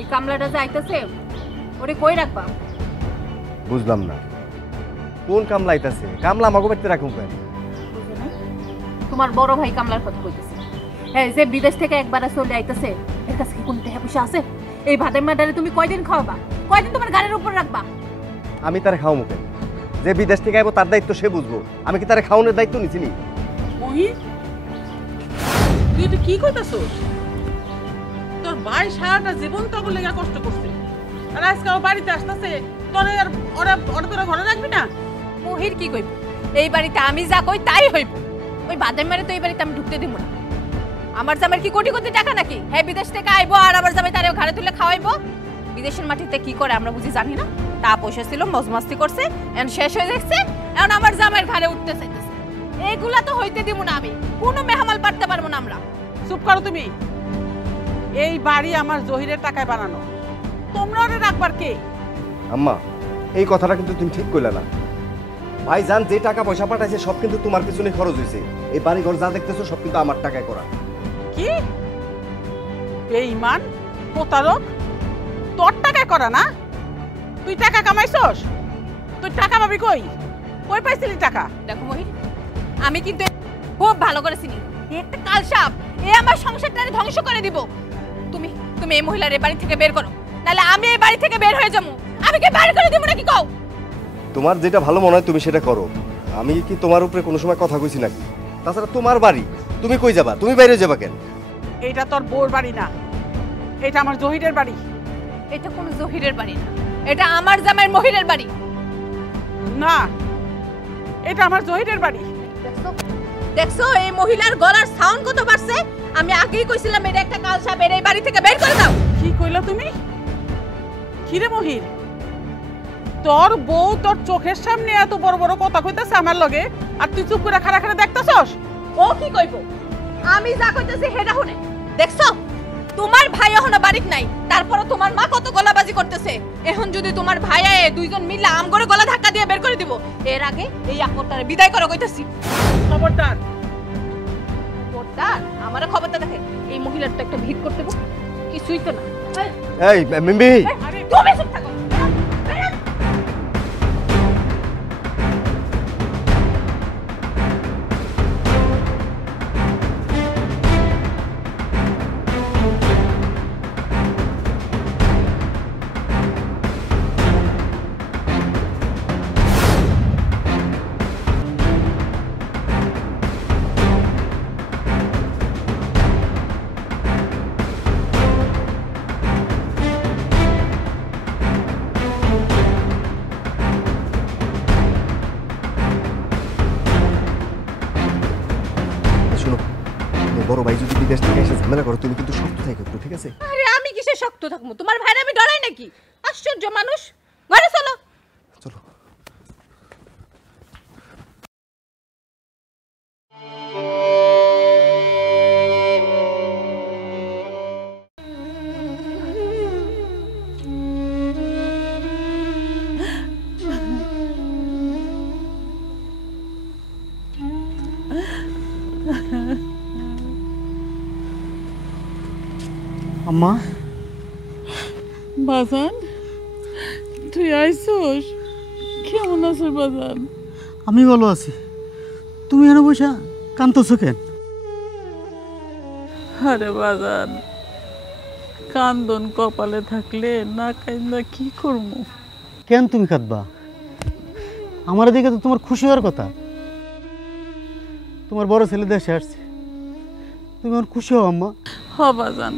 এই কামলাটা যে আইতাছে ওরে কই রাখবা? বুঝলাম না কোন কামলা আইতাছে? কামলা আমাকে বাড়িতে রাখুন কেন? বুঝো না? তোমার বড় ভাই কামলার কথা কইতেছে। হ্যাঁ, যে বিদেশ থেকে একবার চলে আইতাছে, এর কাছে কি কোনো টাকা পয়সা আছে? এই ভাতের মাডারে তুমি কয়দিন খাওয়াবা? কয়দিন তোমার গাড়ির উপর রাখবা? আমি তারে খাওয়া মুখে, যে বিদেশ থেকে আইবো তার দায়িত্ব সে বুঝবো। আমি কি তারে খাওয়ানোর দায়িত্ব নিছিনি? মহিন, তুই এটা কি কইতাছস? তোর ভাই সারাটা জীবন তোর লেগে কষ্ট করছে, আর আজকে ও বাড়িতে আসতেছে, তোরে আর ওরা তোরা ঘরে রাখবি না? মহির কি কইব? এই বাড়িতে আমি যা কই তাই হইব। ওই ভাতের মারে তো এই বাড়িতে আমি ঢুকতে দিব না। আমার জামাই কি কোটি কোটি টাকা নাকি? হ্যাঁ, বিদেশ থেকে আইবো আর আমার জামাই তারে ঘরে তুলে খাওয়াইবো? বিদেশের মাটিতে কি করে আমরা বুঝি জানি না? তা পয়সা ছিল, মজমাস্তি করছে, এখন শেষ হয়ে যাচ্ছে, এখন আমার জামাইয়ের ঘরে উঠতে চাইতেছে। এগুলা তো হইতে দিব না আমি। কোনো মেহমাল পারতে পারবো না আমরা। চুপ করো তুমি। এই বাড়ি আমার জহিরের টাকায় বানানো, তোমরা ওরে রাখবার কে? আম্মা, এই কথাটা কিন্তু তুমি ঠিক কইলা না। ভাইজান যে টাকা পয়সা পাঠাইছে সব কিন্তু তোমার পিছনে খরচ হয়েছে। এই বাড়ি ঘর যা দেখতেছো সব কিন্তু আমার টাকায় করা। কি বেঈমান, প্রতারক! তোর টাকায় করা না? তুই টাকা কামাইছস? তুই টাকা পাবি কই? কই পাইছিলি টাকা? দেখো মহির, আমি কিন্তু খুব ভালো করে চিনি। এ একটা কালসাপ, এ আমার সংসারটারে ধ্বংস করে দিব। তুমি তুমি এই মহিলার এই বাড়ি থেকে বের করো, নাহলে আমি এই বাড়ি থেকে বের হয়ে যাবো। আমি কি বের করে দিব নাকি কও? তোমার যেটা ভালো মনে হয় তুমি সেটা করো। আমি কি তোমার উপরে কোনো সময় কথা কইছি নাকি? তাছাড়া তোমার বাড়ি, তুমি কই যাবা? তুমি বাইরে যাবা কেন? এইটা তোর বউর বাড়ি না, এটা আমার জহিরের বাড়ি। এটা কোনো জহিরের বাড়ি না, এটা আমার জামাইয়ের মহিলার বাড়ি। না, এটা আমার জহিরের বাড়ি। দেখছো দেখছো এই মহিলার গলার সাউন্ড কত বাড়ছে? আমি আগেই কইছিলাম এটা একটা কালসাপ, এর এই বাড়ি থেকে বের করে দাও। কি কইলা তুমি? কিরে মহির, তোর বউ তোর চোখের সামনে এত বড় বড় কথা কইতাছে আমার লগে, আর তুই চুপ করে খাড়া খাড়া দেখতাছস? ও কি কইবো? আমি যা কইতাছি হেডা শুনে। দেখছো তোমার ভাই এখনো বাড়িতে নাই, তারপরে তোমার মা কত গলাবাজি করতেছে। এখন যদি তোমার ভাই আয়ে দুইজন মিলে আম করে গলা ধাক্কা দিয়ে বের করে দিব, এর আগে এই আকরটারে বিদায় করো কইতাছি। খবরদার! খবরদার! আমারে খবরটা দেখে এই মহিলার তো একটা ভিড় করতে গো, কিছুই তো না। এই মিম্বি, আরে তুমি চুপ থাকো। শোনো, বড় ভাই যদি বিদেশ থেকে এসে ঝামেলা করো তুমি কিন্তু শক্ত থাকো একটু, ঠিক আছে? আরে আমি কিসে শক্ত থাকবো? তোমার ভাইরা আমি ডরাই নাকি? আশ্চর্য মানুষ। ঘরে চলো। চলো। আম্মা, বাজান, তুই আইছস? কেমন আছিস বাজান? আমি ভালো আছি। তুমি এনে বসা কান্দতেছো কেন? আরে বাজান, কান্দন কপালে থাকলে না কান্দা কি করবো? কেন তুমি কাঁদবা? আমার দিকে তো তোমার খুশি হওয়ার কথা। তোমার বড় ছেলে দেশে আসছে, তুমি আমার খুশি হও আম্মা। হ বাজান,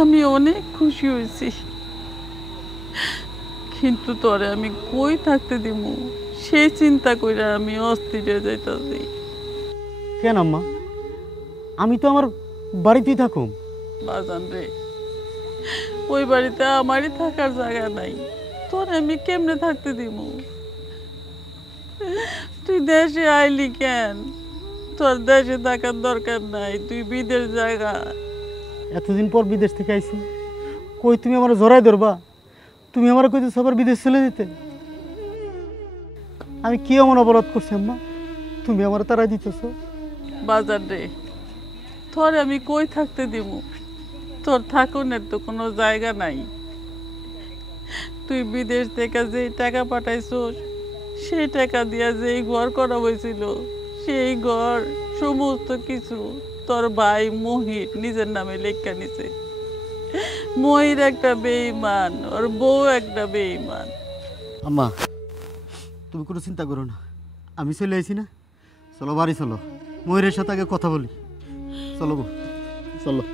আমি অনেক খুশি হয়েছি, কিন্তু তোরে আমি কই থাকতে দিব সেই চিন্তা কইরা আমি অস্থির হয়ে যাইতাছি। কেন আম্মা? আমি তো আমার বাড়িতেই থাকুম। বাজান রে, ওই বাড়িতে আমারই থাকার জায়গা নাই, তোরে আমি কেমনে থাকতে দিব? তুই দেশে আইলি কেন? তোর দেশে থাকার দরকার নাই, তুই বিদেশ জায়গা। এতদিন পর বিদেশ থেকে আইছি, কই তুমি আমার জড়াই ধরবা? তুমি আমার কইতে সবার বিদেশ চলে যেতে? আমি কি এমন অপরাধ করছি আম্মা, তুমি আমার তারাই দিতেছ? বাজার রে, তোরে আমি কই থাকতে দিব? তোর থাকুনের তো কোনো জায়গা নাই। তুই বিদেশ থেকে যেই টাকা পাঠাইছস সেই টাকা দিয়া যেই ঘর করা হয়েছিল সেই ঘর সমস্ত কিছু তোর ভাই মহির নিজের নামে লেখা নিছে। মহির একটা বেঈমান, ওর বউ একটা বেঈমান। আম্মা তুমি কোনো চিন্তা করো না, আমি চলে আইছি না, চলো বাড়ি চলো, ময়ূরের সাথে আগে কথা বলি। চলো গো, চলো।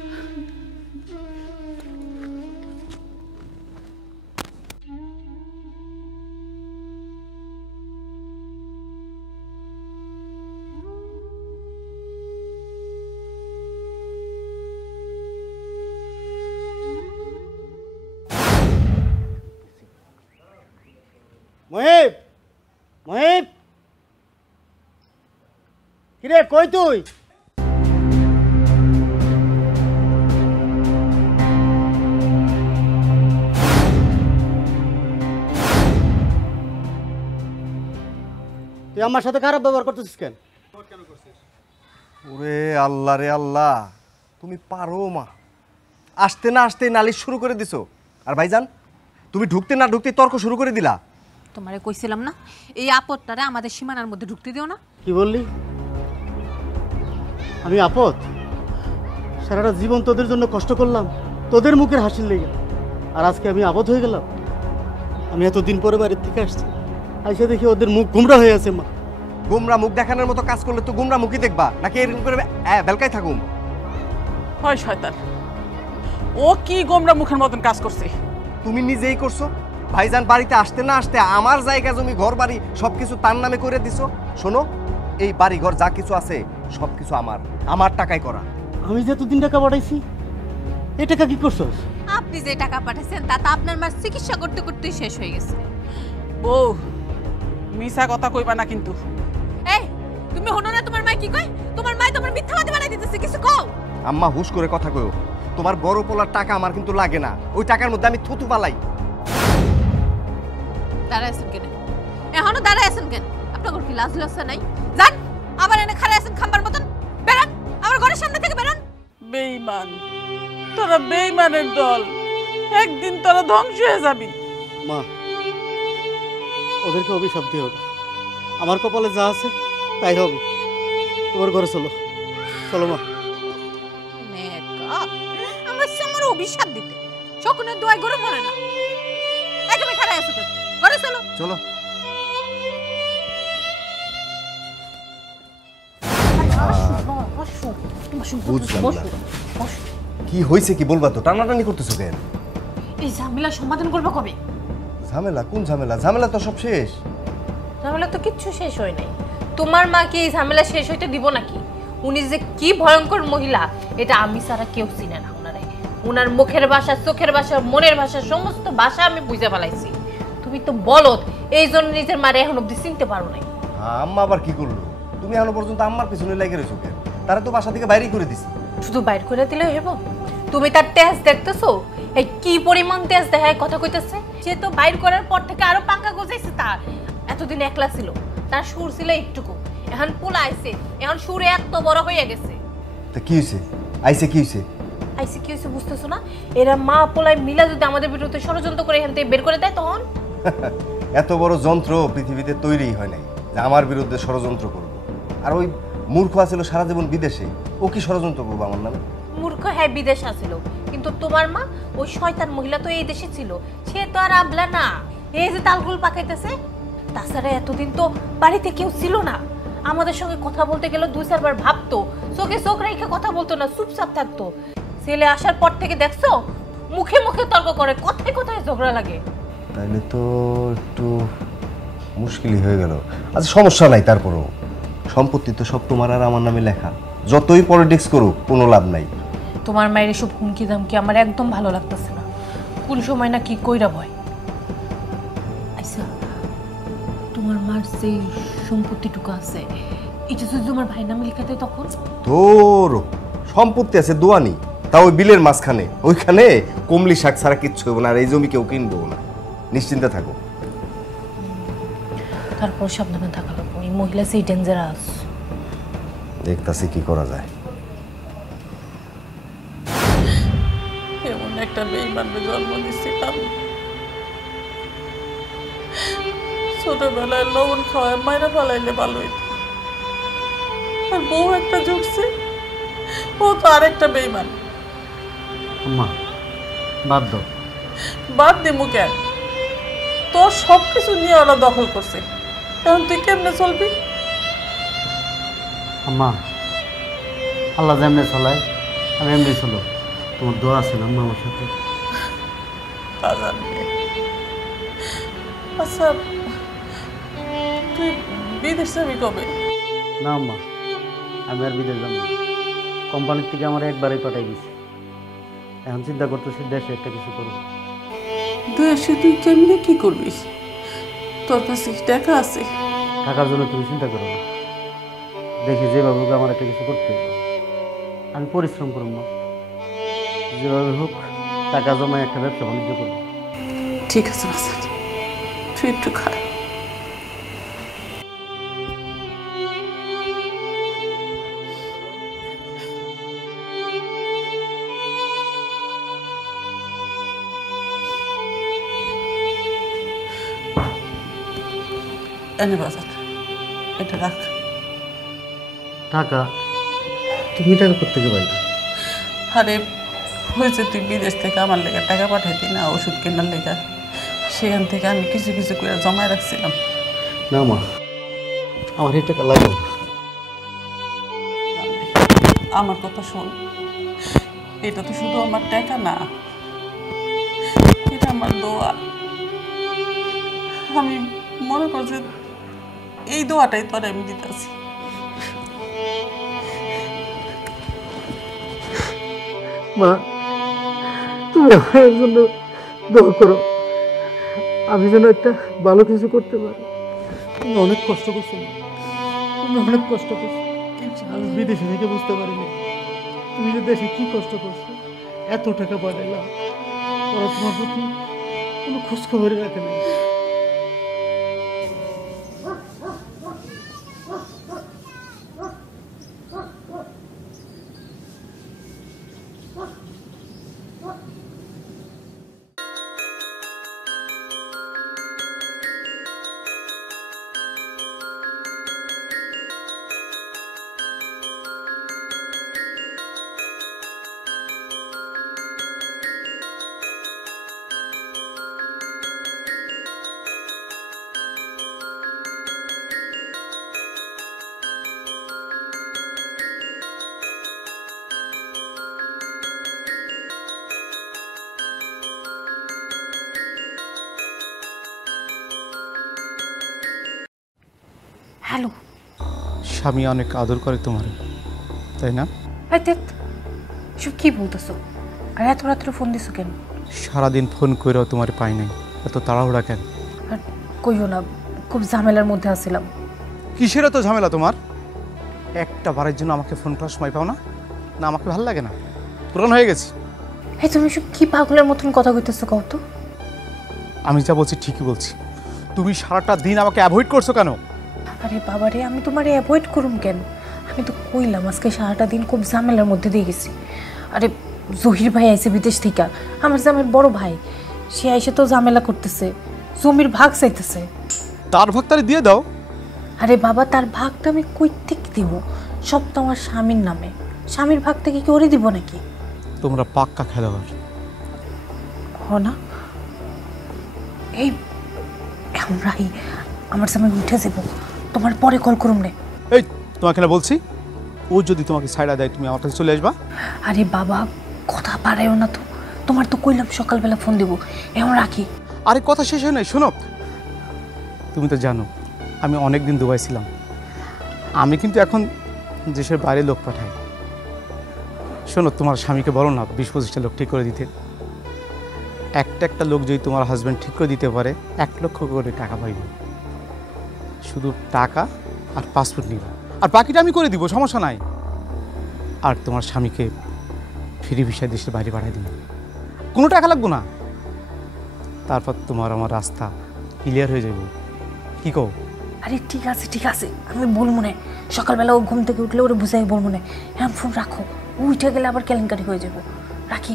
মহিব, মহিব, কিরে কই তুই? তুই আমার সাথে খারাপ ব্যবহার করতেছিস কেন? ওরে আল্লাহ রে আল্লাহ, তুমি পারো মা। আসতে না আসতে নালিশ শুরু করে দিছো। আর ভাইজান তুমি ঢুকতে না ঢুকতে তর্ক শুরু করে দিলা। তোমারে কইছিলাম না এই আপদটারে আমাদের সীমানার মধ্যে ঢুকতে দিও না। কি বললি? আমি আপদ? সারাটা জীবন তোদের জন্য কষ্ট করলাম, তোদের মুখের হাসির লেগে, আর আজকে আমি আপদ হয়ে গেলাম? আমি এতদিন পরে বাড়ির থেকে আসছি, আইসা দেখি ওদের মুখ গুমরা হয়ে আছে। মা, গুমরা মুখ দেখানোর মতো কাজ করলে তো গুমরা মুখই দেখবা, নাকি এরকম করে বেলকাই থাকুম? হয় শয়তান, ও কি গোমরা মুখের মতন কাজ করছে? তুমি নিজেই করছো। ভাইজান বাড়িতে আসতে না আসতে আমার জায়গা জমি ঘর বাড়ি সবকিছু তার নামে করে দিছো। শোনো, এই বাড়ি ঘর যা কিছু আছে সবকিছু আমার টাকায় করা। আমি যে এতদিন টাকা পাঠাইছি, এই টাকা কি করছো? আপনি যে টাকা পাঠাইছেন তা তো আপনার মার চিকিৎসা করতে করতেই শেষ হয়ে গেছে। বউ, মিছা কথা কইবা না কিন্তু। এই তুমি হনো না তোমার মা কি কয়? তোমার মা তোমার মিথ্যাবাদী বানাই দিতেছে, কিছু কও। আম্মা হুশ করে কথা কইও। তোমার বড় পোলার টাকা আমার কিন্তু লাগে না, ওই টাকার মধ্যে আমি থুতু পালাই। দাঁড়ায় আছেন কেন? এখনো দাঁড়ায় আছেন কেন? আপনার কি লাজ লজ্জা নাই? যান, আবার এনে খাড়ায় আছেন খাম্বার মতন। বেরান, আমার ঘরের সামনে থেকে বেরান। বেঈমান, তোরা বেঈমানের দল, একদিন তোরা ধ্বংস হয়ে যাবি। মা, ওদেরকে অভিশাপ দিও না, আমার কপালে যা আছে তাই হবে। তোমার ঘরে চলো, চলো মা। নেকা, আমার সামনে অভিশাপ দিতে শকুনের দোয়ায় ঘরে পড়ে না। এই তুমি খাড়ায় আছো কেন? ঘরে চলো। চলো। কি হয়েছে কি বলবা তো? টানাটানি করতেছো কেন? এই ঝামেলা সমাধান করবে কবে? ঝামেলা? কোন ঝামেলা? ঝামেলা তো সব শেষ। ঝামেলা তো কিচ্ছু শেষ হয় নাই। তোমার মা কি এই ঝামেলা শেষ হইতে দিব নাকি? উনি যে কি ভয়ঙ্কর মহিলা এটা আমি ছাড়া কেউ চিনে না উনারে। উনার মুখের ভাষা, চোখের ভাষা, মনের ভাষা, সমস্ত ভাষা আমি বুঝে ফেলাইছি। তুমি তো বলদ, এই জন্য নিজের মারে এখন অব্দি চিনতে পারো নাই। আম্মা আবার কি করলো? তুমি এখনো পর্যন্ত আম্মার পিছনে লেগে রয়েছো কেন? তারা তো বাসা থেকে বাইরেই করে দিছি। শুধু বাইর করে দিলে হইব? তুমি তার তেজ দেখতেছো? এই কি পরিমাণ তেজ দেখায় কথা কইতেছে। সে তো বাইর করার পর থেকে আরো পাঙ্কা গজাইছে। তার এতদিন একলা ছিল, তার সুর ছিল একটুকু, এখন পোলা আইছে, এখন সুরে এত বড় হয়ে গেছে। তা কি হয়েছে? আইছে কি হয়েছে? আইসি কি হয়েছে বুঝতেছো না? এরা মা পোলায় মিলা যদি আমাদের বিরুদ্ধে ষড়যন্ত্র করে এখান থেকে বের করে দেয় তখন? এত বড় যন্ত্র পৃথিবীতে তৈরি হয় নাই যে আমার বিরুদ্ধে ষড়যন্ত্র করবো। আর ওই মূর্খ আছিল সারা জীবন বিদেশে, ও কি ষড়যন্ত্র করবো আমার নামে? মূর্খ হ্যাঁ বিদেশ আছিল, কিন্তু তোমার মা ওই শয়তান মহিলা তো এই দেশে ছিল, সে তো আর আবলা না। এই যে তালগুল পাকাইতেছে। তাছাড়া এতদিন তো বাড়িতে কেউ ছিল না, আমাদের সঙ্গে কথা বলতে গেলে দুই চারবার ভাবতো, চোখে চোখ রেখে কথা বলতো না, চুপচাপ থাকতো। ছেলে আসার পর থেকে দেখছো মুখে মুখে তর্ক করে, কথায় কথায় ঝগড়া লাগে। তাইলে তো একটু মুশকিলই হয়ে গেল। আচ্ছা সমস্যা নাই, তারপরও সম্পত্তি তো সব তোমার আর আমার নামে লেখা, যতই পলিটিক্স করুক কোনো লাভ নাই। তোমার মায়ের এসব হুমকি দামকি আমার একদম ভালো লাগতেছে না। কোন সময় না কি কইরা ভয়। আচ্ছা তোমার মার যে সম্পত্তিটুকু আছে এটা যদি তোমার ভাই নামে লেখাতে তখন? তোর সম্পত্তি আছে দোয়ানি, তা ওই বিলের মাঝখানে, ওইখানে কমলি শাক ছাড়া কিচ্ছু হইব না। আর এই জমি কেউ কিনবো না, নিশ্চিন্তে থাকো। তারপর সাবধানে থাকা লাগবে, এই মহিলা সেই ডেঞ্জারাস। দেখতাছি কি করা যায়। একটা বেঈমানকে জন্ম দিচ্ছিলাম। ছোটবেলায় লবণ খাওয়ায় মায়েরা পালাইলে ভালো হইত, আর বউ একটা জুটছে, ও তো আরেকটা বেঈমান। আম্মা বাদ দাও। বাদ দিমু কেন? তোর সবকিছু নিয়ে ওরা দখল করছে, এখন তুই কেমনে চলবি? আম্মা আল্লাহ যেমনি চলায় আমি এমনি চলো। তোমার দোয়া আছে আম্মা আমার সাথে। তা জানবে। আচ্ছা, তুই বিদেশ যাবি কবে? না আম্মা, আমি আর বিদেশ যাবো না। কোম্পানির থেকে আমার একবারই পাঠাই দিছি। এখন চিন্তা করতেছি দেশে একটা কিছু করবো। দেশে তুই কেমনে কি করবিস? তোর কাছে কি টাকা আছে? টাকার জন্য তুমি চিন্তা করো না। দেখি যেভাবে হোক আমার একটা কিছু করতে হবে। আমি পরিশ্রম করব না, যেভাবে হোক টাকা জমায় একটা ব্যবসা বাণিজ্য করবো। ঠিক আছে বাসান, তুই একটু খা। এনে বাজার, এটা রাখ। টাকা? তুমি টাকা করতে গেলে না? আরে হয়েছে, তুই বিদেশ থেকে আমার লেগে টাকা পাঠাইতি না ওষুধ কেনার লেগে, সেখান থেকে আমি কিছু কিছু করে জমায় রাখছিলাম। না মা, আমার এই টাকা লাগবে না। আমার কথা শোন, এটা তো শুধু আমার টাকা না, এটা আমার দোয়া। আমি মনে করছি এই দোয়াটাই তোর আমি দিতেছি। মা, তুমি আমার জন্য দোয়া করো, আমি যেন একটা ভালো কিছু করতে পারি। তুমি অনেক কষ্ট করছো মা, তুমি অনেক কষ্ট করছো। আমি বিদেশে থেকে বুঝতে পারিনি তুমি যে দেশে কি কষ্ট করছো। এত টাকা পাঠাইলাম, ওরা তোমার প্রতি কোনো খোঁজখবরই রাখে নাই। হ্যালো, স্বামী অনেক আদর করে তোমার, তাই না? সব কি বলতেছো? আর এত রাত্রে ফোন দিছো কেন? সারাদিন ফোন করেও তোমার পাই নাই, এত তাড়াহুড়া কেন? আর কইও না, খুব ঝামেলার মধ্যে আছিলাম। কিসের এত ঝামেলা তোমার? একটা বারের জন্য আমাকে ফোন করার সময় পাও না? না আমাকে ভালো লাগে না, পুরান হয়ে গেছি। এই তুমি সব কি পাগলের মতন কথা কইতেছো কও তো? আমি যা বলছি ঠিকই বলছি। তুমি সারাটা দিন আমাকে অ্যাভয়েড করছো কেন? আরে বাবারে, আমি তোমারে অ্যাভয়েড করুম কেন? আমি তো কইলাম আজকে সারাটা দিন খুব ঝামেলার মধ্যে দিয়ে গেছি। আরে জহির ভাই আইছে বিদেশ থেকে, আমার জামের বড় ভাই, সে আইসে তো ঝামেলা করতেছে, জমির ভাগ চাইতেছে। তার ভাগ তারে দিয়ে দাও। আরে বাবা, তার ভাগটা আমি কই থেকে দিব? সব তো আমার স্বামীর নামে, স্বামীর ভাগ থেকে কি ওরে দিব নাকি? তোমরা পাক্কা খেলোয়াড়। হ না, এই আমরাই আমার সামনে উঠে যাবো, তোমার পরে কল করুম রে। এই তোমাকে না বলছি, ও যদি তোমাকে ছাইড়া দেয় তুমি আমার কাছে চলে আসবা। আরে বাবা, কথা পারায়ও না তো, তোমার তো কইলাম সকালবেলা ফোন দেবো, এখন রাখি। আরে কথা শেষ হয় নাই, শোনো। তুমি তো জানো আমি অনেক দিন দুবাই ছিলাম, আমি কিন্তু এখন দেশের বাইরে লোক পাঠাই। শোনো, তোমার স্বামীকে বলো না 20-25টা লোক ঠিক করে দিতে। একটা লোক যদি তোমার হাজব্যান্ড ঠিক করে দিতে পারে 1 লক্ষ করে টাকা পাইব। শুধু টাকা আর পাসপোর্ট নিবা, আর বাকিটা আমি করে দিব, সমস্যা নাই। আর তোমার স্বামীকে ফ্রি ভিসায় দেশের বাইরে পাঠিয়ে দিব, কোনো টাকা লাগবো না। তারপর তোমার আমার রাস্তা ক্লিয়ার হয়ে যাবে। কি কও? আরে ঠিক আছে ঠিক আছে, আমি বলবো না, সকালবেলা ও ঘুম থেকে উঠলে ওরে বুঝাই বলবো না। এখন ফোন রাখো, উঠে গেলে আবার কেলেঙ্কারি হয়ে যাবো, রাখি।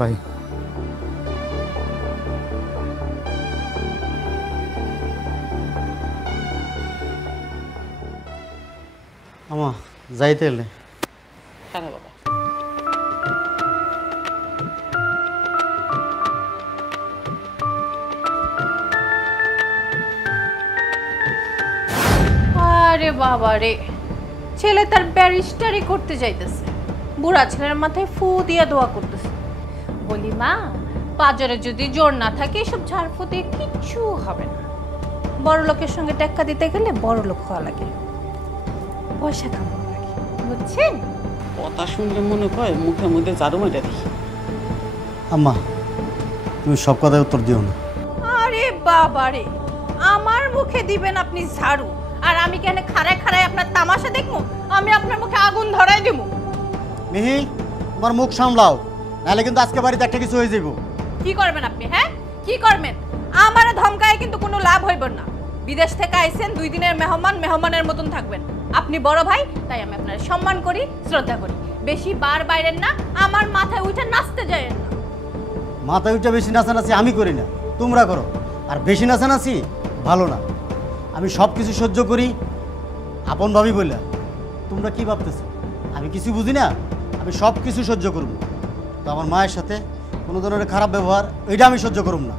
বাই। আমা যাইতে এলে হ্যাঁ বাবা। আরে বাবা রে, ছেলে তার ব্যারিস্টারি করতে যাইতেছে, বুড়া ছেলের মাথায় ফু দিয়া দোয়া করতেছে। বলি মা, বাজারে যদি জোর না থাকে এসব ঝাড়ফু দিয়ে কিচ্ছু হবে না। বড় লোকের সঙ্গে টেক্কা দিতে গেলে বড় লোক হওয়া লাগে, পয়সা কামানো লাগে, বুঝছেন? কথা শুনলে মনে হয় মুখের মধ্যে ঝাড়ু মেটা দিই। আম্মা তুমি সব কথায় উত্তর দিও না। আরে বাবা রে, আমার মুখে দিবেন আপনি ঝাড়ু, আর আমি কেন খাড়ায় খাড়ায় আপনার তামাশা দেখবো? আমি আপনার মুখে আগুন ধরাই দেবো। মিহি তোমার মুখ সামলাও, নাহলে কিন্তু আজকে বাড়িতে একটা কিছু হয়ে যাইব। কি করবেন আপনি? হ্যাঁ, কি করবেন? আমার ধমকায় কিন্তু কোনো লাভ হইব না। বিদেশ থেকে আইছেন, 2 দিনের মেহমান, মেহমানের মতন থাকবেন। আপনি বড় ভাই, তাই আমি আপনার সম্মান করি, শ্রদ্ধা করি। বেশি বার বাইরেন না, আমার মাথায় উঠে নাচতে যায়েন না। মাথায় উঠে বেশি নাচানাচি আমি করি না, তোমরা করো। আর বেশি নাচানাচি ভালো না। আমি সব কিছু সহ্য করি আপন ভাবি বলে। তোমরা কি ভাবতেছো আমি কিছু বুঝি না? আমি সব কিছু সহ্য করব, তো আমার মায়ের সাথে কোনো ধরনের খারাপ ব্যবহার এটা আমি সহ্য করব না।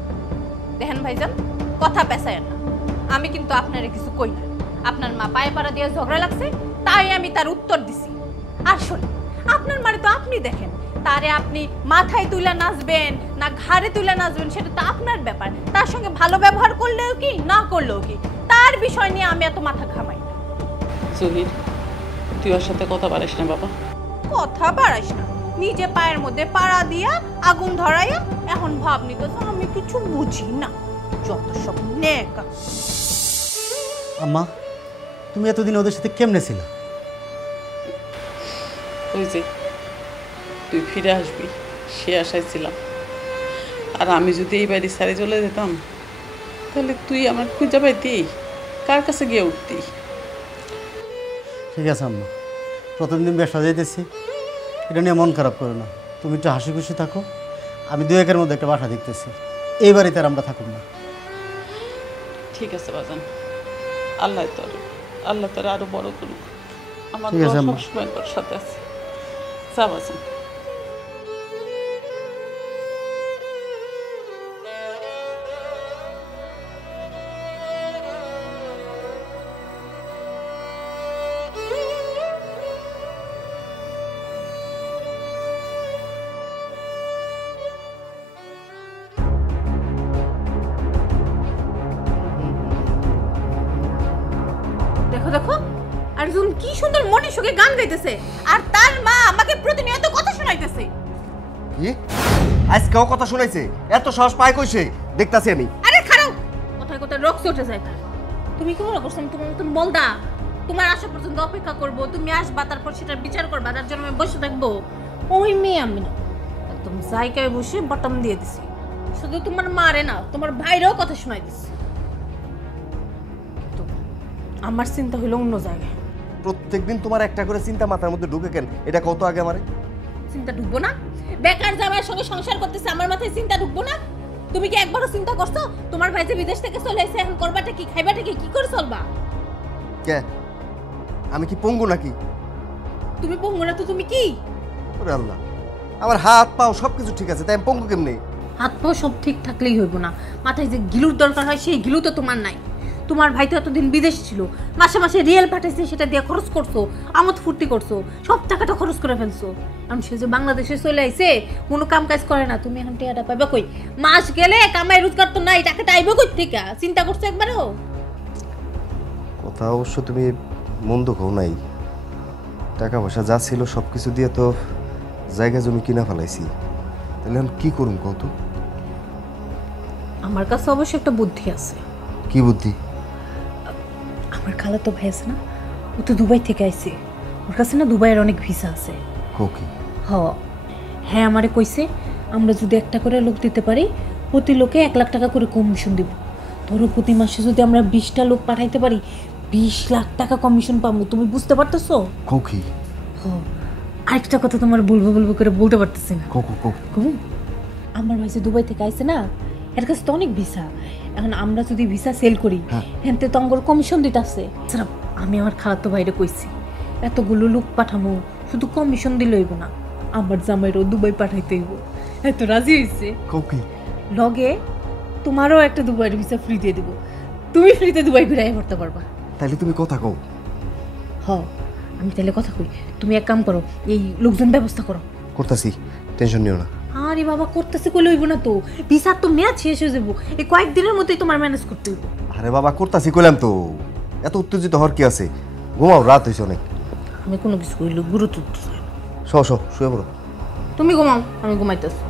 দেখেন ভাইজান, কথা পেছায়েন না। আমি কিন্তু আপনারে কিছু কই না। আপনার মা পায়ে পাড়া দিয়ে ঝগড়া লাগছে, তাই আমি তার উত্তর দিছি। আর শোন, আপনার মারে তো আপনি দেখেন, তারে আপনি মাথায় তুলে নাচবেন না ঘাড়ে তুলে নাচবেন সেটা তো আপনার ব্যাপার। তার সঙ্গে ভালো ব্যবহার করলেও কি, না করলেও কি, তার বিষয় নিয়ে আমি এত মাথা ঘামাই না। জহির, তুই ওর সাথে কথা পারিস না বাবা। কথা বাড়াইস না, নিজে পায়ের মধ্যে পাড়া দিয়া আগুন ধরাইয়া এখন ভাব নিতেছ আমি কিছু বুঝি না। যত সব নেকা। আম্মা তুমি এতদিন ওদের সাথে কেমনে ছিলা? ওই যে তুই ফিরে আসবি সে আশায় ছিলাম। আর আমি যদি এই বাড়ি সারে চলে যেতাম, তাহলে তুই আমার খুঁজে পাইতি, কার কাছে গিয়ে উঠতি? ঠিক আছে আম্মা, প্রথম দিন ব্যবসা যাইতেছি, এটা নিয়ে মন খারাপ করো না। তুমি একটু হাসি খুশি থাকো। আমি 2-1 মধ্যে একটা বাসা দেখতেছি, এই বাড়িতে আর আমরা থাকুন না। ঠিক আছে বাজান, আল্লাহ তোর আরো বড় করুক। আমার ঠিক আছে আম্মা। সবসময় তোর সাথে আছে। যা বাজান। দেখো দেখো, আরেকজন কি সুন্দর মনে সুখে গান গাইতেছে, আর তার মা আমাকে প্রতিনিয়ত কথা শোনাইতেছে। কি আজকেও কথা শুনাইছে? এত সাহস পায় কইছে? দেখতাছি আমি। আরে খারাপ, কথায় কথায় রক্ত উঠে যায় তার। তুমি কি মনে করছো আমি তোমার মতন বলদা? তোমার আসা পর্যন্ত অপেক্ষা করব, তুমি আসবা, তারপর সেটার বিচার করবা, তার জন্য আমি বসে থাকবো? ওই মেয়ে আমি না, একদম জায়গায় বসে বটম দিয়ে দিছি। শুধু তোমার মারে না, তোমার ভাইরাও কথা শোনাই দিছি। কিন্তু আমার চিন্তা হইলো অন্য জায়গায়। প্রত্যেকদিন তোমার একটা করে চিন্তা মাথার মধ্যে ঢুকে কেন? এটা কত আগে আমারে চিন্তা ঢুকবো না? বেকার জামাইয়ের সঙ্গে সংসার করতেছে, আমার মাথায় চিন্তা ঢুকবো না? তুমি কি একবারও চিন্তা করছো তোমার ভাই যে বিদেশ থেকে চলে এসে এখন করবাটা কি, খাইবাটা কি, কি করে চলবা? কে? আমি কি পঙ্গু নাকি? তুমি পঙ্গু না তো তুমি কি? ওরে আল্লাহ, আমার হাত পাও সবকিছু ঠিক আছে, তাই আমি পঙ্গু কেমনে? হাত পাও সব ঠিক থাকলেই হইব না, মাথায় যে গিলুর দরকার হয় সেই গিলু তো তোমার নাই। তোমার ভাই তো এতদিন বিদেশ ছিল, মাসে মাসে রিয়েল পাঠাইছে, সেটা দিয়ে খরচ করছো, আমোদ ফুর্তি করছো, সব টাকাটা খরচ করে ফেলছো। আমি সে যে বাংলাদেশে চলে আইছে, কোনো কাম কাজ করে না, তুমি এখন টাকাটা পাবে কই? মাস গেলে কামাই রোজগার তো নাই, টাকাটা আইব কই থেকে? চিন্তা করছো একবারও? কথা অবশ্য তুমি মন্দ কও নাই। টাকা পয়সা যা ছিল সব কিছু দিয়ে তো জায়গা জমি কিনা ফেলাইছি, তাহলে এখন কি করুম কত? আমার কাছে অবশ্য একটা বুদ্ধি আছে। কি বুদ্ধি? আমার খালাতো ভাই আছে না, ও তো দুবাই থেকে আইছে, ওর কাছে না দুবাইয়ের অনেক ভিসা আছে। কি? হ্যাঁ, আমারে কইছে আমরা যদি একটা করে লোক দিতে পারি, প্রতি লোকে 1 লাখ টাকা করে কমিশন দিব। ধরো প্রতি মাসে যদি আমরা 20টা লোক পাঠাইতে পারি, 20 লাখ টাকা কমিশন পাবো। তুমি বুঝতে পারতেছো? কি? আরেকটা কথা তোমার বলবো বলবো করে বলতে পারতেছি না। কো আমার ভাই যে দুবাই থেকে আইছে না, এর কাছে তো অনেক ভিসা। এখন আমরা যদি ভিসা সেল করি, হেনতে তো আমার কমিশন দিতেছে। আমি আমার খালাতো ভাইরে কইছি, এতগুলো লোক পাঠামো, শুধু কমিশন দিলে হইব না, আমার জামাইরও দুবাই পাঠাইতে হইব। এত রাজি হইছে। লগে তোমারও একটা দুবাইয়ের ভিসা ফ্রি দিয়ে দিব, তুমি ফ্রিতে দুবাই ঘুরে করতে পারবা। তাইলে তুমি কথা কও। হ, আমি তাহলে কথা কই, তুমি এক কাম করো, এই লোকজন ব্যবস্থা করো। করতেছি, টেনশন নিও না। আরে বাবা, করতেছে কইলে হইব না তো, ভিসার তো মেয়াদ শেষ হয়ে যাবো, এই কয়েকদিনের মধ্যেই তোমার ম্যানেজ করতে হইব। আরে বাবা করতেছি কইলাম তো, এত উত্তেজিত হওয়ার কি আছে? ঘুমাও, রাত হয়েছে অনেক। আমি কোনো কিছু কইল গুরুত্ব দিতেছি না। শুয়ে পড়ো। তুমি ঘুমাও, আমি ঘুমাইতেছি।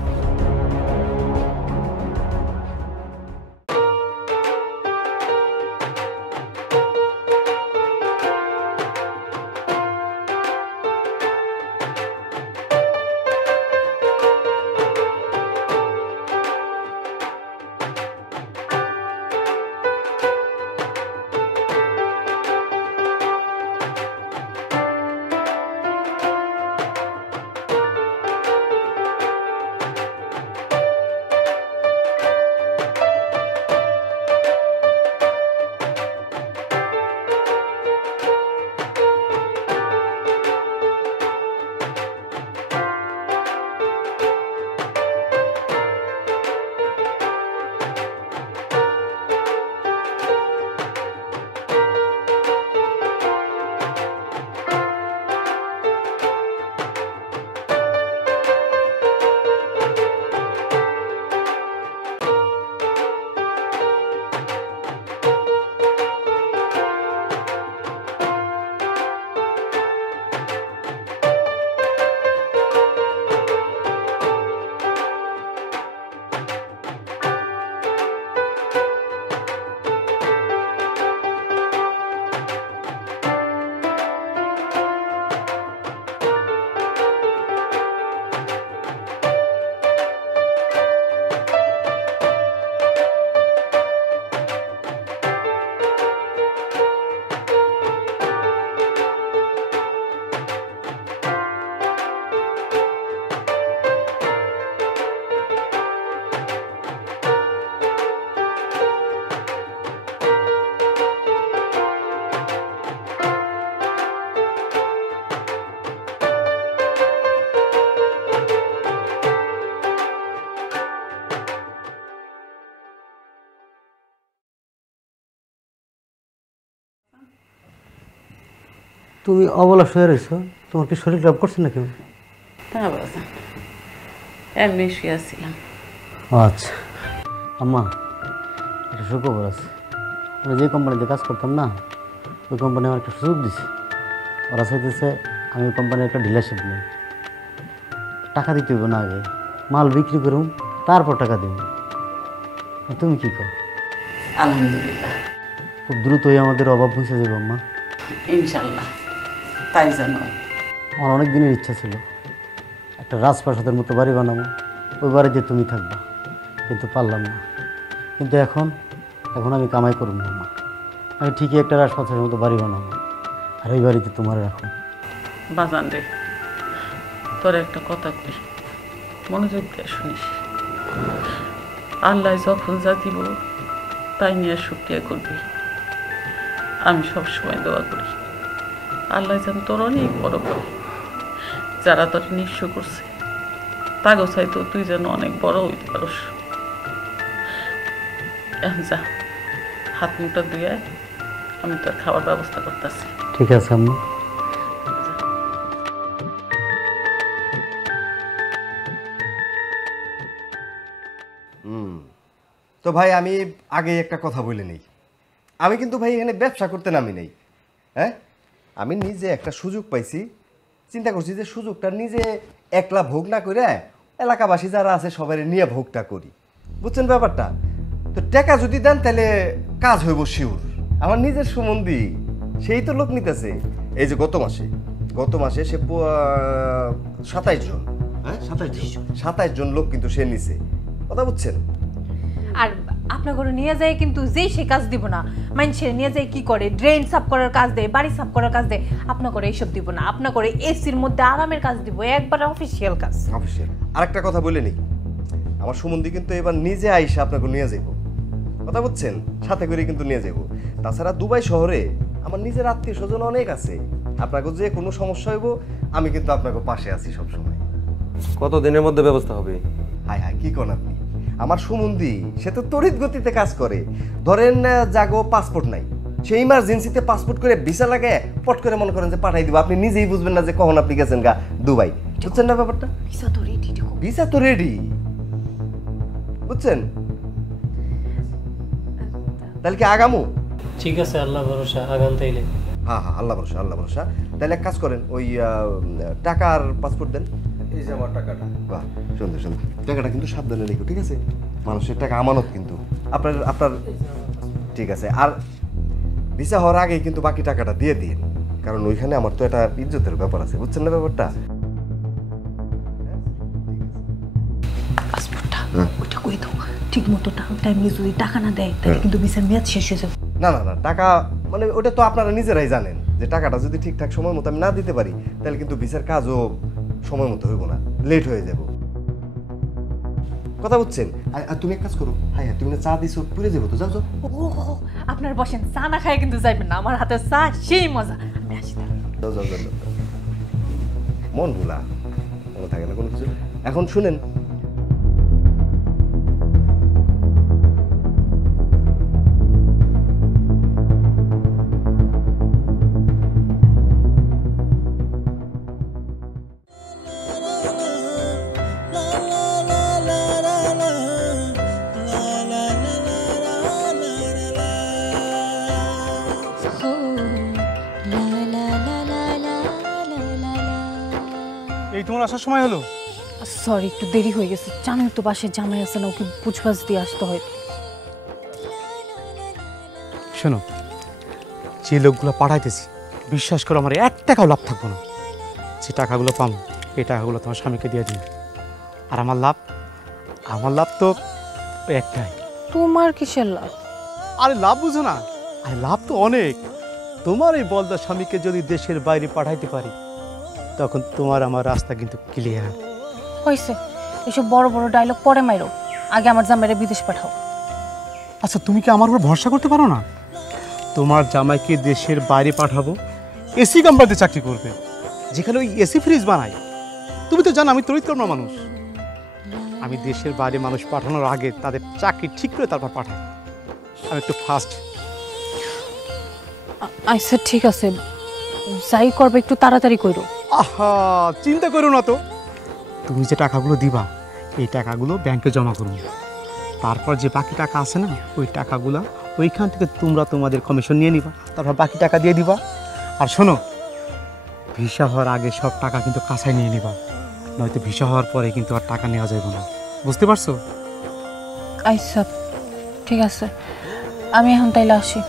তুমি অবলা শুয়ে রয়েছো, তোমার কি শরীর খারাপ করছে নাকি? না বাবা, এমনি শুয়ে আসছিলাম। আচ্ছা আম্মা, একটা সুখবর আছে। আমি যে কোম্পানিতে কাজ করতাম না, ওই কোম্পানি আমার একটা সুযোগ দিছে। ওরা চাইতেছে আমি ওই কোম্পানির একটা ডিলারশিপ নিই। টাকা দিতে হইব না, আগে মাল বিক্রি করুন, তারপর টাকা দেব। তুমি কি কর? আলহামদুলিল্লাহ, খুব দ্রুতই আমাদের অভাব মুছে যাবে আম্মা। ইনশাল্লাহ, তাই জানো। আমার অনেক দিনের ইচ্ছা ছিল একটা রাজপ্রাসাদের মতো বাড়ি বানাবো, ওই বাড়িতে তুমি থাকবা, কিন্তু পারলাম না। কিন্তু এখন আমি কামাই করব না আম্মা, আমি ঠিকই একটা রাজপ্রাসাদের মতো বাড়ি বানাবো, আর ওই বাড়িতে তোমার রাখো। বাজান রে, তোর একটা কথা কই, মনোযোগ দিয়ে শুনিস। আল্লাহ যখন যা দিব তাই নিয়ে শুকরিয়া করবি। আমি সবসময় দোয়া করি আল্লাহ যেন তোর অনেক বড় করে। যারা তোর নিঃস্ব করছে তাগো চাইতো তুই যেন অনেক বড় হইতে পারস। এখন যা, হাত মুখটা ধুয়ে আমি তোর খাবার ব্যবস্থা করতেছি। ঠিক আছে আম্মা। তো ভাই আমি আগে একটা কথা বলে নেই, আমি কিন্তু ভাই এখানে ব্যবসা করতে নামি নেই। হ্যাঁ, আমি নিজে একটা সুযোগ পাইছি, চিন্তা করছি যে সুযোগটা নিজে একলা ভোগ না করে এলাকাবাসী যারা আছে সবাই নিয়ে ভোগটা করি। বুঝছেন ব্যাপারটা? তো টাকা যদি দেন তাহলে কাজ হইব শিওর। আমার নিজের সম্বন্ধী সেই তো লোক নিতেছে। এই যে গত মাসে সে 27 জন, হ্যাঁ 27 জন লোক কিন্তু সে নিছে। কথা বুঝছেন? আর আপনার ঘরে নিয়ে যায় কিন্তু যেই সে কাজ দিব না, মানুষের নিয়ে যায় কি করে, ড্রেন সাফ করার কাজ দেয়, বাড়ি সাফ করার কাজ দেয়। আপনার ঘরে এইসব দিব না, আপনার ঘরে এসির মধ্যে আরামের কাজ দিব, একবারে অফিসিয়াল কাজ। অফিসিয়াল। আরেকটা কথা বলে নেই, আমার সুমন্দি কিন্তু এবার নিজে আইসা আপনাকে নিয়ে যাইব, কথা বুঝছেন, সাথে করে কিন্তু নিয়ে যাইব। তাছাড়া দুবাই শহরে আমার নিজের আত্মীয় স্বজন অনেক আছে, আপনাকে যে কোনো সমস্যা হইব আমি কিন্তু আপনাকে পাশে আছি সবসময়। কত দিনের মধ্যে ব্যবস্থা হবে? হায় হায়, কি কোন আপনি, আমার সুমন্দি সে তো তড়িৎ গতিতে কাজ করে। ধরেন জাগো পাসপোর্ট নাই, সে ইমার্জেন্সিতে পাসপোর্ট করে ভিসা লাগে পট করে মনে করেন যে পাঠাই দিব, আপনি নিজেই বুঝবেন না যে কখন আপনি গেছেন গা দুবাই, বুঝছেন না ব্যাপারটা? ভিসা তো রেডি, ভিসা তো রেডি, বুঝছেন? তাহলে কি আগামো? ঠিক আছে, আল্লাহ ভরসা, আগান তাইলে। হ্যাঁ হ্যাঁ, আল্লাহ ভরসা, আল্লাহ ভরসা। তাহলে এক কাজ করেন, ওই টাকার পাসপোর্ট দেন। এই যে আমার টাকাটা। বাহ, সুন্দর সুন্দর। টাকাটা কিন্তু সাবধানে রেখো, ঠিক আছে? মানুষের টাকা আমানত কিন্তু। আপনার আপনার ঠিক আছে। আর ভিসা হওয়ার আগেই কিন্তু বাকি টাকাটা দিয়ে দিন, কারণ ওইখানে আমার তো একটা ইজ্জতের ব্যাপার আছে, বুঝছেন না ব্যাপারটা? পাসপোর্টটা ওটা কই দাও, ঠিক মতো টাইমে যদি টাকা না দেয় তাহলে কিন্তু ভিসার মেয়াদ শেষ হয়ে যাবে। না না না, টাকা মানে ওটা তো আপনারা নিজেরাই জানেন যে টাকাটা যদি ঠিকঠাক সময় মতো আমি না দিতে পারি তাহলে কিন্তু ভিসার কাজও সময় মতো হইব না, লেট হয়ে যাব, কথা বুঝছেন? আর তুমি এক কাজ করো, হ্যাঁ হ্যাঁ, তুমি না চা দিছো, পুড়ে যাবো তো, যাও যাও। ও আপনার বসেন, চা না খায় কিন্তু যাইবেন না, আমার হাতে চা সেই মজা। আমি আসি তাহলে। যাও যাও যাও, মন ভুলা মনে থাকে না কোনো কিছু। এখন শুনেন, এই তোমার আসার সময় হলো? সরি, একটু দেরি হয়ে গেছে, জানোই তো বাসায় জামাই আছে না, ওকে বুঝবাজ দিয়ে আসতে হয়। শোনো, যে লোকগুলো পাঠাইতেছি বিশ্বাস করো আমার 1 টাকাও লাভ থাকবো না। যে টাকাগুলো পাবো এই টাকাগুলো তোমার স্বামীকে দিয়ে দিন। আর আমার লাভ তো একটাই। তোমার কিসের লাভ? আরে লাভ বুঝো না? আরে লাভ তো অনেক। তোমার এই বলদা স্বামীকে যদি দেশের বাইরে পাঠাইতে পারি তখন তোমার আমার রাস্তা কিন্তু ক্লিয়ার। হয়েছে, এসব বড় বড় ডায়লগ পরে মাইরো, আগে আমার জামাইরে বিদেশ পাঠাও। আচ্ছা, তুমি কি আমার উপর ভরসা করতে পারো না? তোমার জামাইকে দেশের বাইরে পাঠাবো, এসি কোম্পানিতে চাকরি করবে, যেখানে ওই এসি ফ্রিজ বানায়। তুমি তো জানো আমি তড়িৎকর্মা মানুষ। আমি দেশের বাইরে মানুষ পাঠানোর আগে তাদের চাকরি ঠিক করে তারপর পাঠাই। আমি একটু ফাস্ট। আচ্ছা ঠিক আছে, যাই করবে একটু তাড়াতাড়ি করো। আহা, চিন্তা করো না তো। তুমি যে টাকাগুলো দিবা এই টাকাগুলো ব্যাংকে জমা করবো, তারপর যে বাকি টাকা আছে না ওই টাকাগুলো ওইখান থেকে তোমরা তোমাদের কমিশন নিয়ে নিবা, তারপর বাকি টাকা দিয়ে দিবা। আর শোনো, ভিসা হওয়ার আগে সব টাকা কিন্তু কাছায় নিয়ে নিবা, নয়তো ভিসা হওয়ার পরে কিন্তু আর টাকা নেওয়া যাবে না, বুঝতে পারছো? আচ্ছা ঠিক আছে, আমি এখন তাইলে আসি।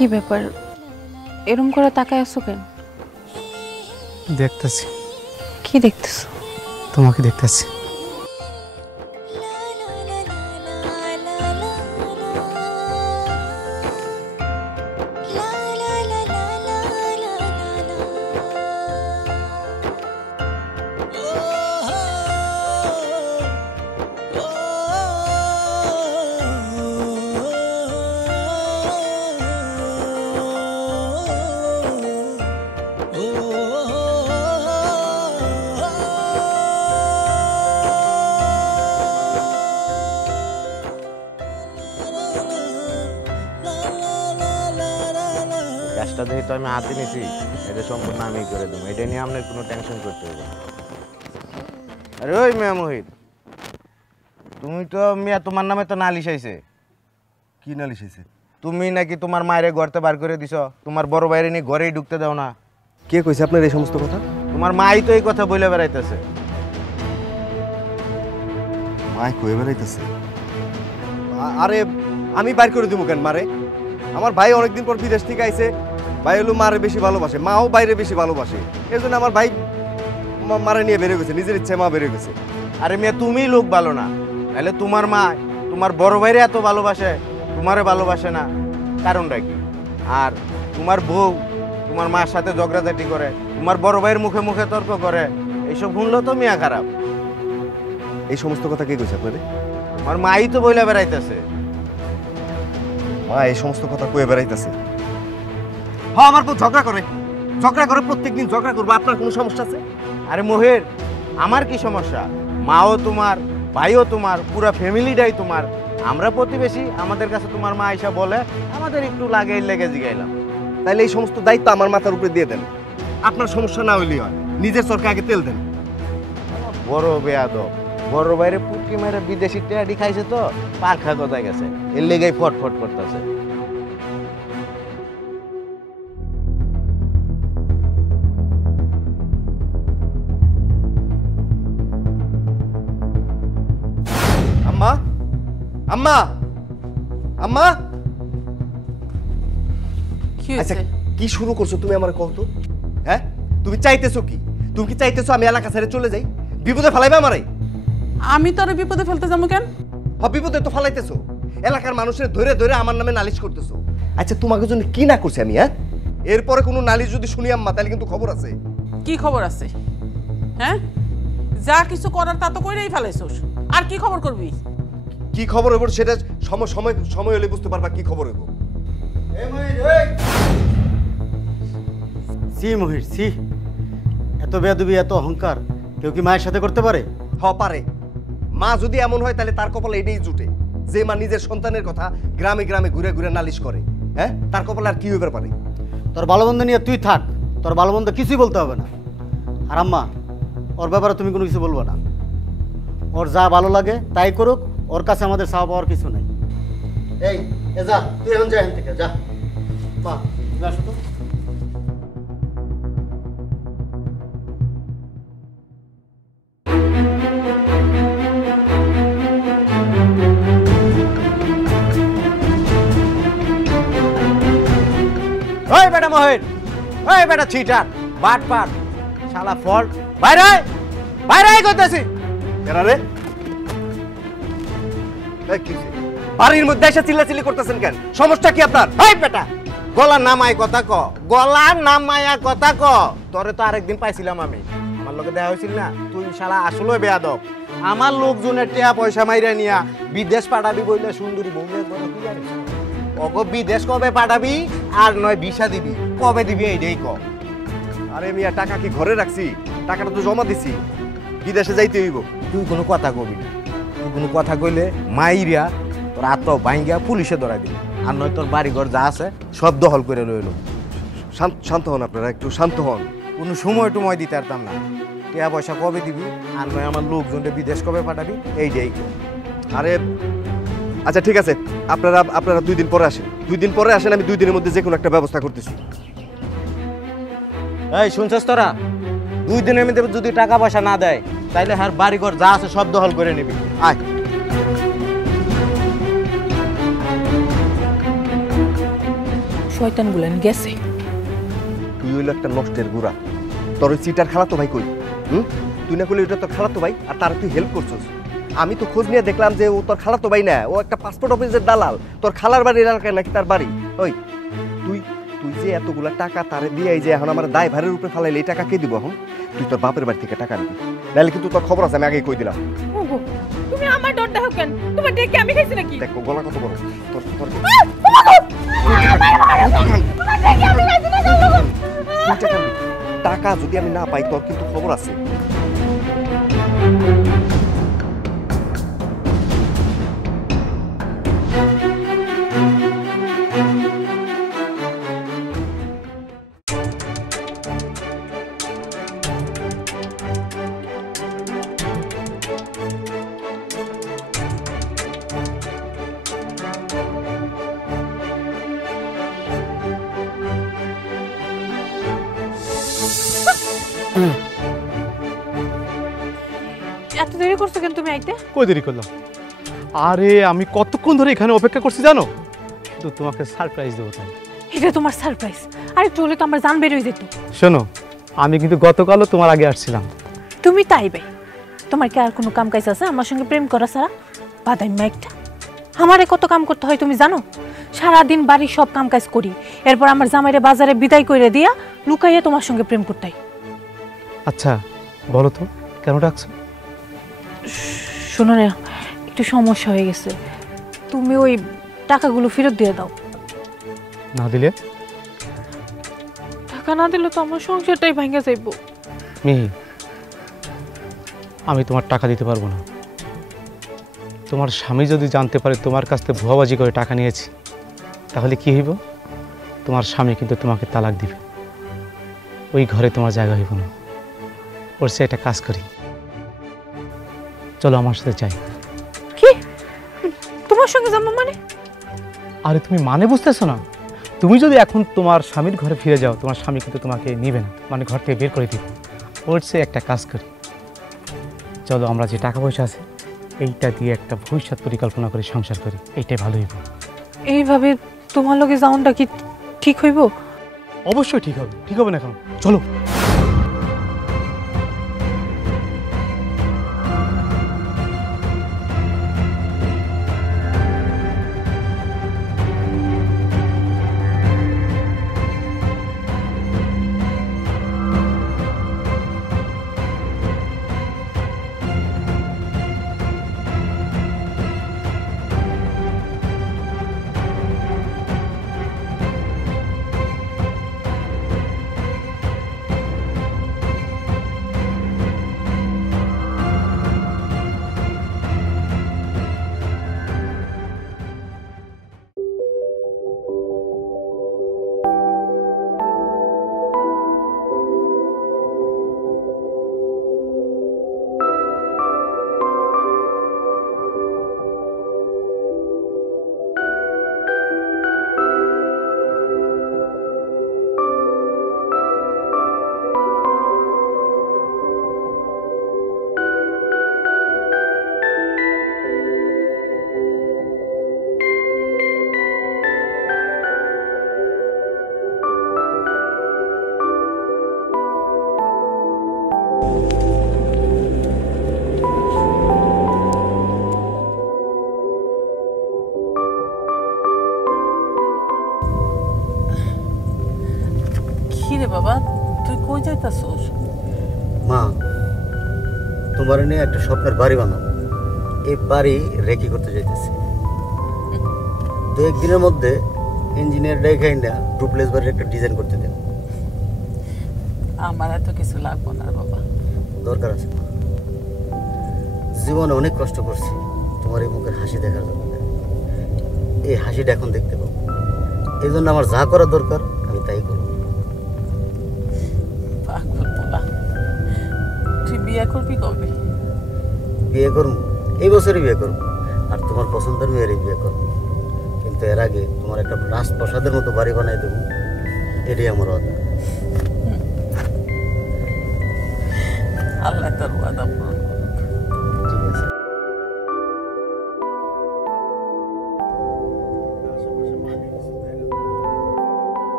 কি ব্যাপার, এরম করে তাকায় আছো কেন? দেখতেছি। কি দেখতেছো? তোমাকে দেখতেছি। গ্যাসটা যেহেতু আমি হাতে নিয়েছি এটা সম্পূর্ণ আমি করে দেবো, এটা নিয়ে আপনার কোনো টেনশন করতে হবে না। আরে ওই মিয়া মহিত, তুমি তো মিয়া তোমার নামে তো নালিশ আইছে। কি নালিশ হয়েছে? তুমি নাকি তোমার মায়ের ঘরতে বার করে দিছ, তোমার বড় বাইরে নিয়ে ঘরেই ঢুকতে দাও না। কে কইছে আপনার এই সমস্ত কথা? তোমার মাই তো এই কথা বলে বেড়াইতেছে। মায় কয়ে বেড়াইতেছে? আরে আমি বাইর করে দিব কেন মারে? আমার ভাই অনেকদিন পর বিদেশ থেকে আইছে, ভাই হলো মারে বেশি ভালোবাসে, মাও বাইরে বেশি ভালোবাসে, এই জন্য আমার ভাই মারে নিয়ে বেরিয়ে গেছে, নিজের ইচ্ছে মা বেরিয়ে গেছে। আরে মিয়া তুমি লোক ভালো না, নাহলে তোমার মা তোমার বড় ভাইরে এত ভালোবাসে, তোমারে ভালোবাসে না, কারণটা কি? আর তোমার বউ তোমার মার সাথে ঝগড়াঝাটি করে, তোমার বড় ভাইয়ের মুখে মুখে তর্ক করে, এইসব শুনলেও তো মিয়া খারাপ। এই সমস্ত কথা কে কইছে আপনারে? আমার মাই তো বইলা বেড়াইতেছে। মা এই সমস্ত কথা কয়ে বেড়াইতেছে? হ্যাঁ, আমার বউ ঝগড়া করে প্রত্যেকদিন ঝগড়া করবো। আপনার কোনো সমস্যা আছে? আরে মহির, আমার কি সমস্যা? মাও তোমার, ভাইও তোমার, পুরো ফ্যামিলিটাই তোমার। আমরা প্রতিবেশী, আমাদের কাছে তোমার মা আইসা বলে, আমাদের একটু লেগে জিগাইলাম। তাইলে এই সমস্ত দায়িত্ব আমার মাথার উপরে দিয়ে দেন। আপনার সমস্যা না হইলেই হয়, নিজের চরকে আগে তেল দেন। বড় বেয়াদব, বড় বাইরে পুটকি মেরে বিদেশি টেয়াডি খাইছে তো পাখা গজায় গেছে, এর লেগেই ফটফট করতেছে। আম্মা, আম্মা, আম্মা। কি আচ্ছা, হয়েছে? কি শুরু করছো তুমি? আমার কও তো। হ্যাঁ, তুমি চাইতেছো কি? তুমি কি চাইতেছো আমি এলাকা ছেড়ে চলে যাই? বিপদে ফেলাইবে আমারে? আমি তোর বিপদে ফেলতে যাবো কেন? হ্যাঁ, বিপদে তো ফেলাইতেছো। এলাকার মানুষের ধরে ধরে আমার নামে নালিশ করতেছো। আচ্ছা, তোমাকে জন্য কি না করছি আমি? হ্যাঁ, এরপরে কোনো নালিশ যদি শুনি আম্মা, তাহলে কিন্তু খবর আছে। কি খবর আছে? হ্যাঁ, যা কিছু করার তা তো কইরাই ফেলাইছস, আর কি খবর করবি? কি খবর হইব সেটা সময় সময় সময় হলে বুঝতে পারবা কি খবর হইব। সি মহির সি, এত বেয়াদবি, এত অহংকার কেউ কি মায়ের সাথে করতে পারে? পারে। মা যদি এমন হয় তাহলে তার কপালে এটাই জুটে যে মা নিজের সন্তানের কথা গ্রামে গ্রামে ঘুরে ঘুরে নালিশ করে। হ্যাঁ, তার কপালে আর কি হইবার পারে? তোর ভালোমন্দ নিয়ে তুই থাক, তোর ভালোমন্দ কিছুই বলতে হবে না। আর আম্মা, ওর ব্যাপারে তুমি কোনো কিছু বলবো না। ওর যা ভালো লাগে তাই করুক, ওর কাছে আমাদের চাওয়া পাওয়ার কিছু নাই। এই যা, তুই এখন যা এখান থেকে, যা। মা, যা শুধু। ওই বেটা মহির, ওই বেটা চিটার, বাটপাট, শালা ফল্ট, বাইরে বাইরে কইতাছি। এরা রে, এই কি হইছে? বাড়ির মধ্যে এসে চিল্লাচিল্লি করতেছেন কেন? সমস্যা কি আপনার? ওই বেটা, গলা নামাই কথা ক, গলা নামায়া কথা ক। তোরে তো আরেকদিন পাইছিলাম আমি, আমার লগে দেখা হয়েছিল না? তুই শালা আসলে বেয়াদব। আমার লোকজনের টিয়া পয়সা মাইরা নিয়া বিদেশ পাঠাবি বইলে সুন্দরী বউ ওগো, বিদেশ কবে পাঠাবি আর নয় ভিসা দিবি, কবে দিবি এইটাই ক। আরে মিয়া, টাকা কি ঘরে রাখছি? টাকাটা তো জমা দিছি, বিদেশে যাইতে হইব। তুই কোনো কথা কবি না, তুই কোনো কথা কইলে মাইরিয়া তোর আত্ম ভাঙ্গিয়া পুলিশে ধরাই দিবি, আর নয় তোর বাড়িঘর যা আছে সব দখল করে রইল। শান্ত হন আপনারা, একটু শান্ত হন। কোনো সময় টময় দিতে পারতাম না। টাকা পয়সা কবে দিবি আর নয় আমার লোকজনকে বিদেশ কবে পাঠাবি এইটাই ক। আরে আচ্ছা ঠিক আছে, আপনারা 2 দিন পরে আসেন। 2 দিন পরে আসেন, আমি 2 দিনের মধ্যে যে কোনো একটা ব্যবস্থা করতেছি। এই শুনছস তোরা, 2 দিনের মধ্যে যদি টাকা পয়সা না দেয় তাইলে আর বাড়িঘর যা আছে সব দখল করে নিবি। আয়। শয়তান গুলেন গেছে। তুই হইল একটা নষ্টের গুড়া। তোর ওই সিটার খালাতো ভাই কই? তুই না করলে ওটা তোর খালাতো ভাই, আর তার তুই হেল্প করছিস। আমি তো খোঁজ নিয়ে দেখলাম যে ও তোর খালাতো ভাই না, ও একটা পাসপোর্ট অফিসের দালাল। তোর খালার বাড়ির এলাকায় নাকি তার বাড়ি। ওই তুই তুই যে এতগুলা টাকা তারে দিয়ে যে এখন আমার দায় ভারের উপরে ফেলাইলে এই টাকা কে দিব? এখন তুই তোর বাপের বাড়ি থেকে টাকা নিবি, নাহলে কিন্তু তোর খবর আছে, আমি আগেই কই দিলাম। ওগো, তুমি আমার ডর দেখো কেন? তোমার ডেকে আমি খাইছি নাকি? দেখো গলা কত বড় তোর তোর টাকা যদি আমি না পাই তোর কিন্তু খবর আছে। এত দেরি করছো কেন তুমি আইতে? কই দেরি করলাম? আরে আমি কতক্ষণ ধরে এখানে অপেক্ষা করছি জানো? তো তোমাকে সারপ্রাইজ দেবো তাই। এটা তোমার সারপ্রাইজ? আর একটু হলে তো আমার জান বের হয়ে যেত। শোনো, আমি কিন্তু গতকালও তোমার আগে আসছিলাম। তুমি তাই ভাই, তোমার কি আর কোনো কাম কাজ আছে আমার সঙ্গে প্রেম করা ছাড়া? বাদাইমা একটা। আমারে কত কাম করতে হয় তুমি জানো? সারাদিন বাড়ির সব কাম কাজ করি, এরপর আমার জামাইরে বাজারে বিদায় করে দিয়া লুকাইয়া তোমার সঙ্গে প্রেম করতাই। আচ্ছা বলো তো কেন ডাকছো? শোনো না, একটু সমস্যা হয়ে গেছে, তুমি ওই টাকাগুলো ফেরত দিয়ে দাও। না দিলে? টাকা না দিলে তো আমার সংসারটাই ভেঙে যাইব। মিহি, আমি তোমার টাকা দিতে পারবো না। তোমার স্বামী যদি জানতে পারে তোমার কাছ থেকে ভুয়াবাজি করে টাকা নিয়েছি, তাহলে কি হইব? তোমার স্বামী কিন্তু তোমাকে তালাক দিবে, ওই ঘরে তোমার জায়গা হইব না। ওর সে একটা কাজ করি, চলো আমার সাথে যাই। কি তোমার সঙ্গে যাবো মানে? আরে তুমি মানে বুঝতেছো না? তুমি যদি এখন তোমার স্বামীর ঘরে ফিরে যাও, তোমার স্বামী কিন্তু তোমাকে নিবে না, মানে ঘর থেকে বের করে দিবে। ওর সে একটা কাজ করি, চলো আমরা যে টাকা পয়সা আছে এইটা দিয়ে একটা ভবিষ্যৎ পরিকল্পনা করে সংসার করি, এইটাই ভালো হইব। এইভাবে তোমার লগে যাওনটা কি ঠিক হইব? অবশ্যই ঠিক হবে। ঠিক হবে না এখন? চলো। কিরে বাবা, তুই কই যাইতাছস? মা, তোমার নিয়ে একটা স্বপ্নের বাড়ি বানাবো। এই বাড়ি রেকি করতে যাইতেছি। তো একদিনের মধ্যে ইঞ্জিনিয়ার দেখাই না ডুপ্লেক্স বাড়ির একটা ডিজাইন করতে দেন। আমার এত কিছু লাগবো না বাবা। দরকার আছে মা, জীবনে অনেক কষ্ট করছি তোমার এই মুখের হাসি দেখার জন্য। এই হাসিটা এখন দেখতে পাবো, এই জন্য আমার যা করা দরকার আমি তাই করবো। পাগল বলা, তুই বিয়ে করবি কবে? বিয়ে করবো এই বছরই বিয়ে করবো, আর তোমার পছন্দের মেয়েরই বিয়ে করবো। কিন্তু এর আগে তোমার একটা রাজপ্রাসাদের মতো বাড়ি বানাই দেবো, এটাই আমার কথা। আল্লাহ তার ওয়াদা পূরণ করুক। ঠিক আছে।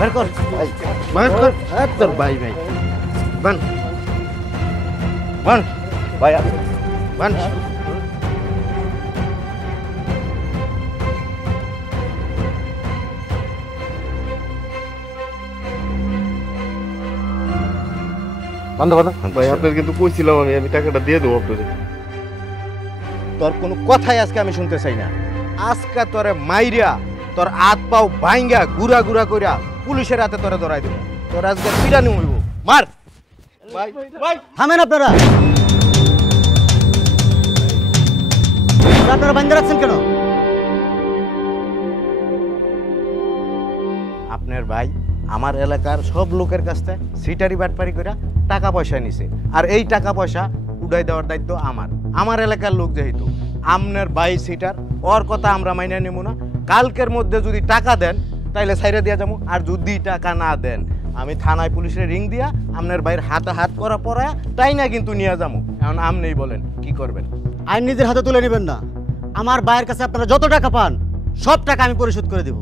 বের কর ভাই, বের কর। তোর ভাই ভাই বান বান ভাই বান। বান্ধব ভাই, আপনার কিন্তু কইছিলাম আমি টাকাটা দিয়ে দেবো আপনাদের। তোর কোনো কথাই আজকে আমি শুনতে চাই না। আজকে তোরে মাইরিয়া তোর হাত পাও ভাঙ্গা গুড়া গুড়া কইরা পুলিশের হাতে তোরে ধরাই দেবো। তোর আজকে পিটানি হইব। মার ভাই ভাই। থামেন আপনারা, আপনারা বান্ধা রাখছেন কেন? আপনার ভাই আমার এলাকার সব লোকের কাছ থেকে সিটারি বাটপারি করে টাকা পয়সা নিছে, আর এই টাকা পয়সা উড়াই দেওয়ার দায়িত্ব আমার এলাকার লোক। যেহেতু আপনার ভাই সিটার, ওর কথা আমরা মাইনা নেব না। কালকের মধ্যে যদি টাকা দেন তাইলে ছাইরে দিয়া যাবো, আর যদি টাকা না দেন আমি থানায় পুলিশের রিং দিয়া আপনার ভাইয়ের হাতে হাত করা পড়ায় তাই না কিন্তু নিয়ে যাবো। এখন আপনিই বলেন কি করবেন। আইন নিজের হাতে তুলে নেবেন না। আমার ভাইয়ের কাছে আপনারা যত টাকা পান সব টাকা আমি পরিশোধ করে দেব।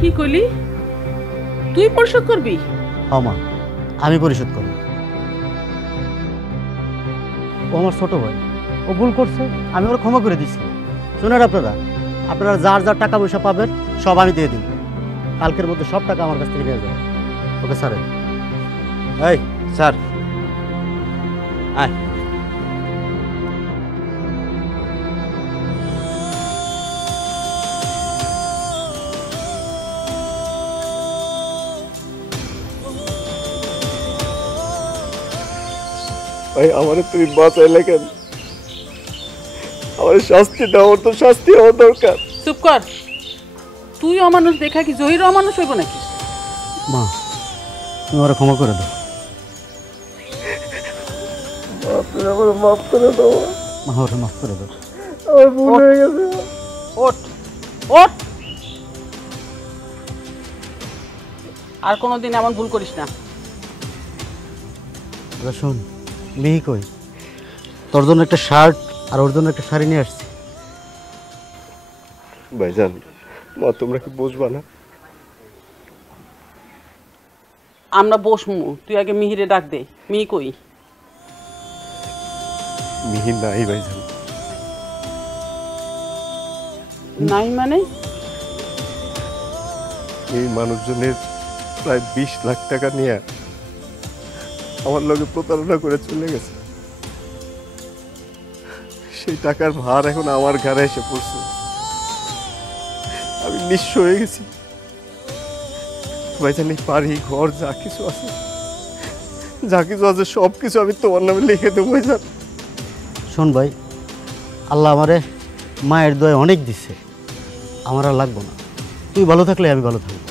কি কইলি? তুই পরিশোধ করবি? হ্যাঁ মা, আমি পরিশোধ করব। ও আমার ছোট ভাই, ও ভুল করছে, আমি ওরা ক্ষমা করে দিছি। শুনেন আপনারা যার যার টাকা পয়সা পাবেন সব আমি দিয়ে দিব। কালকের মধ্যে সব টাকা আমার কাছ থেকে নিয়ে যাবে। Okay sir. এই স্যার আয়। ভাই আমার তুমি বাঁচাইলে কেন? আমার শাস্তি দাও, তো শাস্তি হওয়া দরকার। চুপ কর। তুই অমানুষ দেখা কি জহির অমানুষ হইব নাকি? মা, তুমি ওরা ক্ষমা করে দাও। আপনি আমার মাফ করে দাও। মা, ওরা মাফ করে দাও। আমার ভুল হয়ে গেছে। ওঠ ওঠ, আর কোনোদিন এমন ভুল করিস না। শোন, মিহি কই? তোর জন্য একটা শার্ট আর ওর জন্য একটা শাড়ি নিয়ে আসছি। ভাইজান, মা তোমরা কি বুঝবা না? আমরা বসমু, তুই আগে মিহিরে ডাক দে। মিহি কই? মিহি নাই ভাইজান। নাই মানে? এই মানুষজনের প্রায় 20 লাখ টাকা নিয়ে আমার লগে প্রতারণা করে চলে গেছে। সেই টাকার ভার এখন আমার ঘরে এসে পড়ছে। আমি নিঃস্ব হয়ে গেছি ভাইজান। এই বাড়ি ঘর যা কিছু আছে সব কিছু আমি তোমার নামে লিখে দেবো ভাইজান। শোন ভাই, আল্লাহ আমারে মায়ের দয়া অনেক দিচ্ছে, আমার আর লাগবো না। তুই ভালো থাকলে আমি ভালো থাকবো।